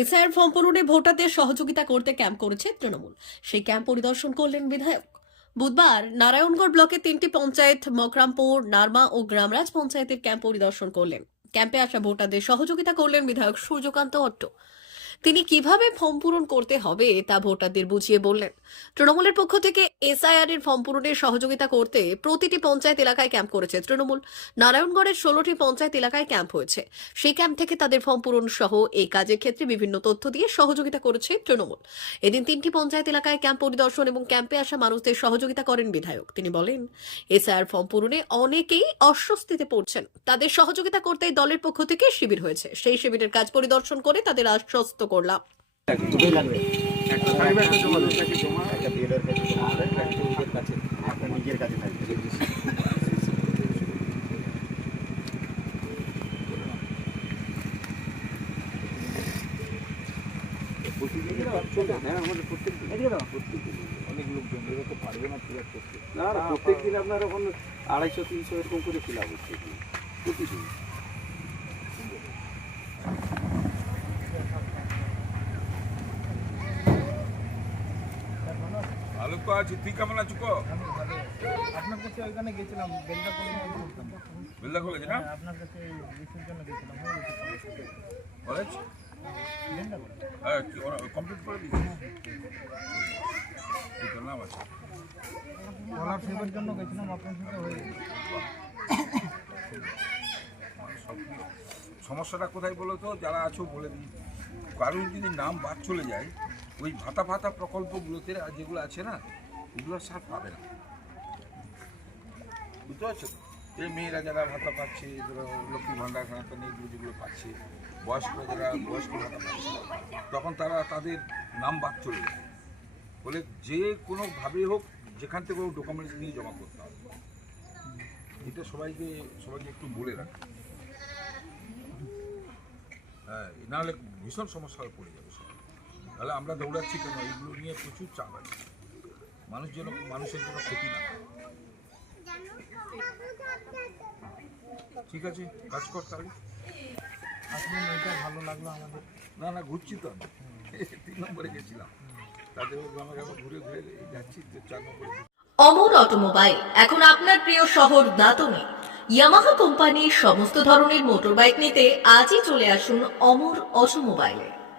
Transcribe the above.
SIR form পূরণে ভোটারদের সহযোগিতা করতে ক্যাম্প করেছে তৃণমূল। সেই ক্যাম্প পরিদর্শন করলেন বিধায়ক। বুধবার নারায়ণগড় ব্লকে তিনটি পঞ্চায়েত মকরামপুর, নারমা ও গ্রামরাজ পঞ্চায়েতের ক্যাম্প পরিদর্শন করলেন। ক্যাম্পে আসা ভোটারদের সহযোগিতা করলেন বিধায়ক সূর্যকান্ত অট্ট। তিনি কীভাবে ফর্ম পূরণ করতে হবে তা ভোটারদের বুঝিয়ে বললেন। তৃণমূলের পক্ষ থেকে এসআইআর এর ফর্ম পূরণের সহযোগিতা করতে প্রতিটি পঞ্চায়েত এলাকায় ক্যাম্প করেছে তৃণমূল। নারায়ণগড়ের ষোলোটি পঞ্চায়েত এলাকায় ক্যাম্প হয়েছে। সেই ক্যাম্প থেকে তাদের ফর্ম পূরণ সহ এই কাজের ক্ষেত্রে বিভিন্ন তথ্য দিয়ে সহযোগিতা করেছে তৃণমূল। এদিন তিনটি পঞ্চায়েত এলাকায় ক্যাম্প পরিদর্শন এবং ক্যাম্পে আসা মানুষদের সহযোগিতা করেন বিধায়ক। তিনি বলেন, এসআইআর ফর্ম পূরণে অনেকেই অস্বস্তিতে পড়ছেন। তাদের সহযোগিতা করতে দলের পক্ষ থেকে শিবির হয়েছে। সেই শিবিরের কাজ পরিদর্শন করে তাদের আশ্বস্ত করলাম না আপনার এখন আড়াইশো তিনশো এরকম করে fill up হচ্ছে। প্রতিদিন। ভালো তো আছি তুই কেমন আছো কো আপনার কাছে ওইখানে গেছিলাম বেলদা কলেজে বলতাম বিল্লা না আপনার কাছে রিসের জন্য গেছিলাম কলেজ হ্যাঁ কি কমপ্লিট করে দিয়েছি। নাম আছে। জন্য গেছিলাম আপনার সাথে হয়ে সমস্যাটা কোথায় বলো তো? যারা আছো বলে দিই। কারোর যদি নাম বাদ চলে যায় ওই ভাতা ভাতা প্রকল্পগুলোতে যেগুলো আছে না ওগুলো সার পাবে না। বুঝতে পারছ? এই মেয়েরা যারা ভাতা পাচ্ছে লক্ষ্মী ভাণ্ডার খাতা নিয়ে এগুলো যেগুলো পাচ্ছে, বয়স্ক যারা, বয়স্ক ভাতা পাচ্ছে, তখন তারা তাদের নাম বাদ চলে যায়। বলে যে কোনোভাবে হোক, যেখান থেকে হোক ডকুমেন্টস নিয়ে জমা করতে হবে। এটা সবাইকে সবাইকে একটু বলে রাখ। হ্যাঁ নাহলে ভীষণ সমস্যায় পড়ে যাবে সবাই। তাহলে আমরা দৌড়াচ্ছি কেন? এগুলো নিয়ে প্রচুর চাপ আছে। মানুষ যেন মানুষের জন্য ক্ষতি না ঠিক আছে? কাজ কর তাহলে। আসলে এটা ভালো লাগল আমাদের। না না ঘুরছি তো আমি। তিন নম্বরে গেছিলাম। তাদের গ্রামে গ্রামে ঘুরে ঘুরে যাচ্ছি চার নম্বরে। অমর অটোমোবাইল এখন আপনার প্রিয় শহর দাতনে। ইয়ামাহা কোম্পানির সমস্ত ধরনের মোটরবাইক নিতে আজই চলে আসুন অমর অটোমোবাইলে।